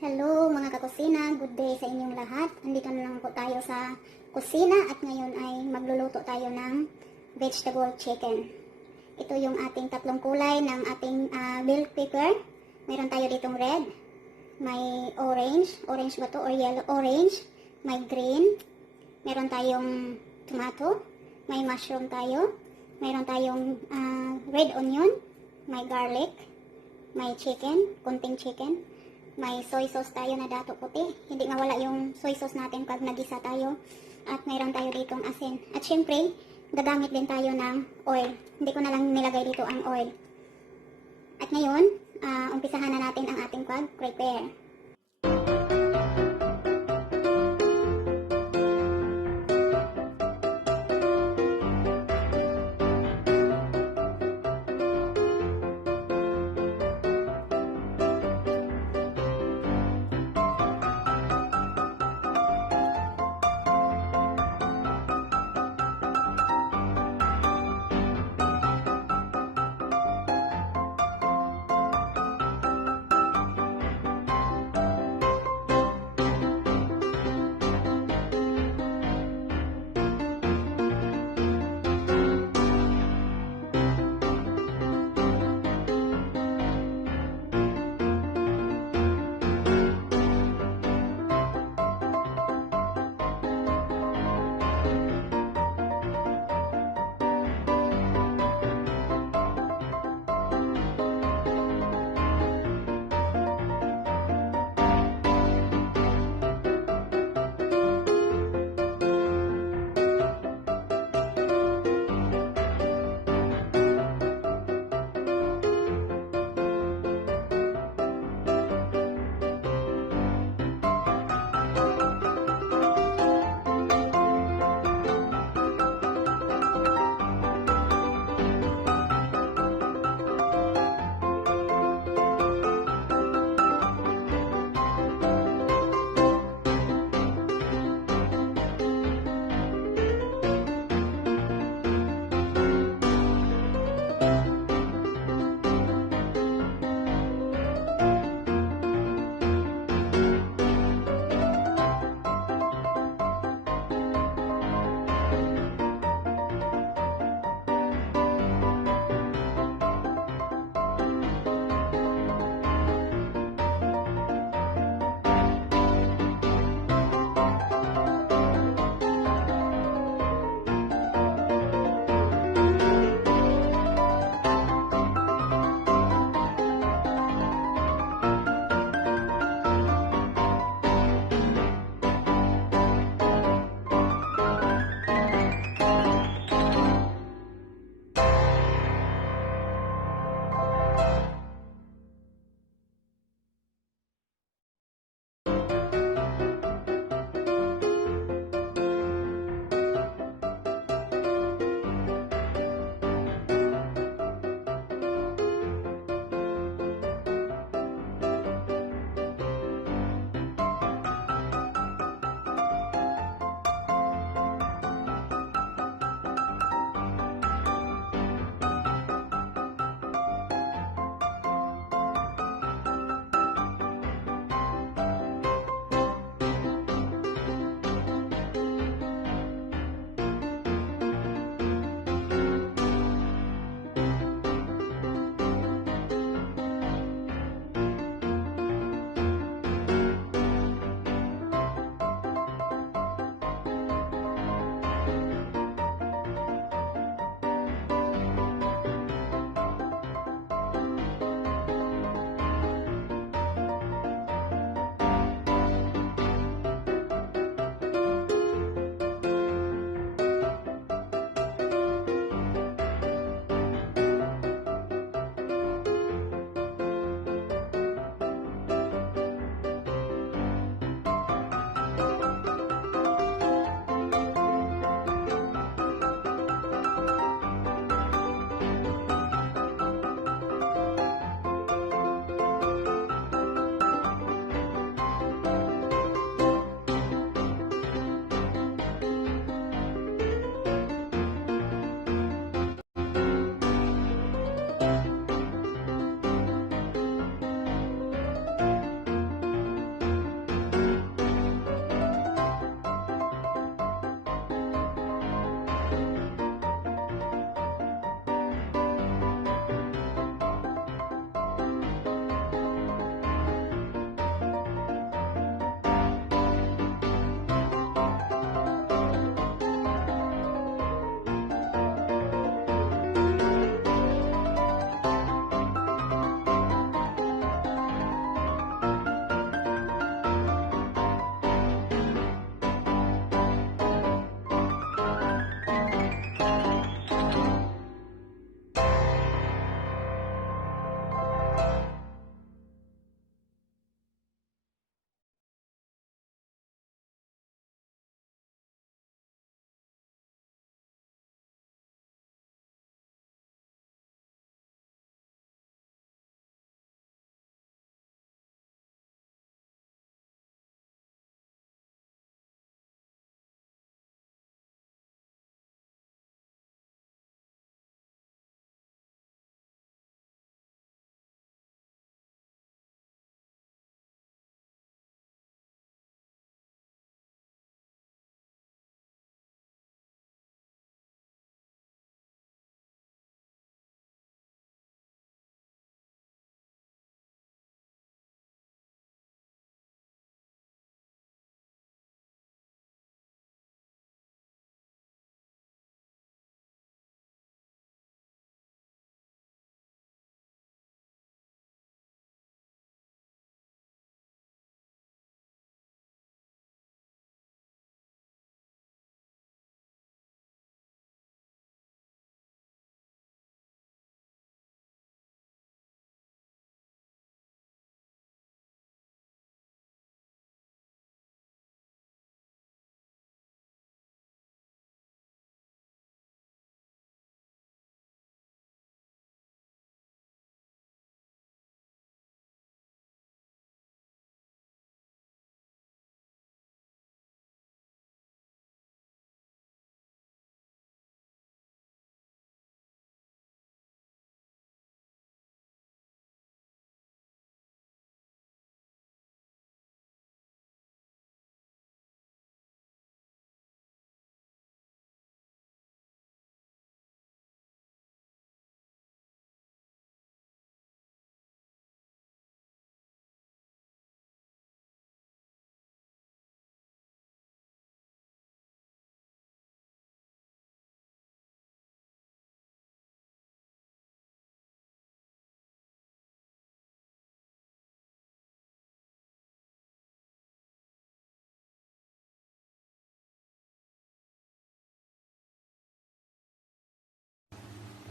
Hello mga kakusina, good day sa inyong lahat. Andito na lang po tayo sa kusina at ngayon ay magluluto tayo ng vegetable chicken. Ito yung ating tatlong kulay ng ating bell pepper. Meron tayo ditong red, may orange ba to or yellow orange, may green, meron tayong tomato, may mushroom tayo, meron tayong red onion, may garlic, may chicken, kunting chicken. May soy sauce tayo na dato puti. Hindi mawala yung soy sauce natin pag nagisa tayo. At mayroon tayo ditong asin. At syempre, gagamit din tayo ng oil. Hindi ko na lang nilagay dito ang oil. At ngayon, umpisahan na natin ang ating pag-prepare.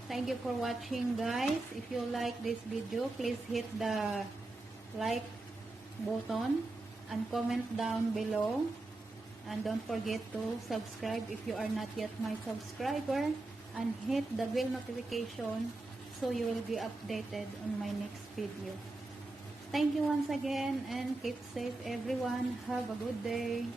Thank you for watching, guys. If you like this video, please hit the like button and comment down below. And don't forget to subscribe if you are not yet my subscriber, and hit the bell notification so you will be updated on my next video. Thank you once again, and keep safe everyone. Have a good day.